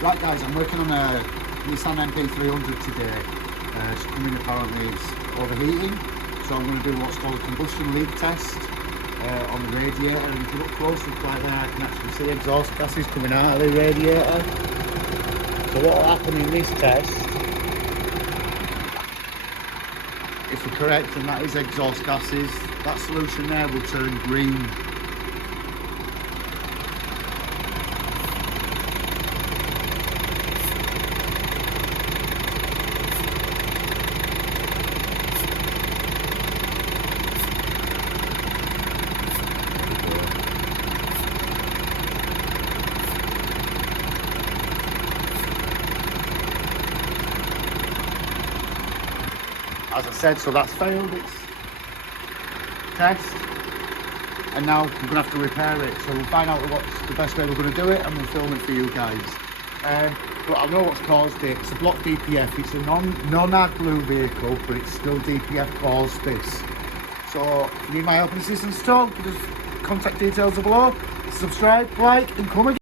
Right guys, I'm working on a Nissan MP300 today. It's coming, apparently it's overheating, so I'm going to do what's called a combustion leak test on the radiator. And if you look closely right there, I can actually see exhaust gases coming out of the radiator. So what will happen in this test, if we're correct and that is exhaust gases, that solution there will turn green. As I said, so that's failed its test, and now we're going to have to repair it. So we'll find out what's the best way we're going to do it, and we'll film it for you guys. But I know what's caused it. It's a block DPF. It's a non-AdBlue vehicle, but it's still DPF caused this. So if you need my help and assistance at all, just contact details are below. Subscribe, like, and comment.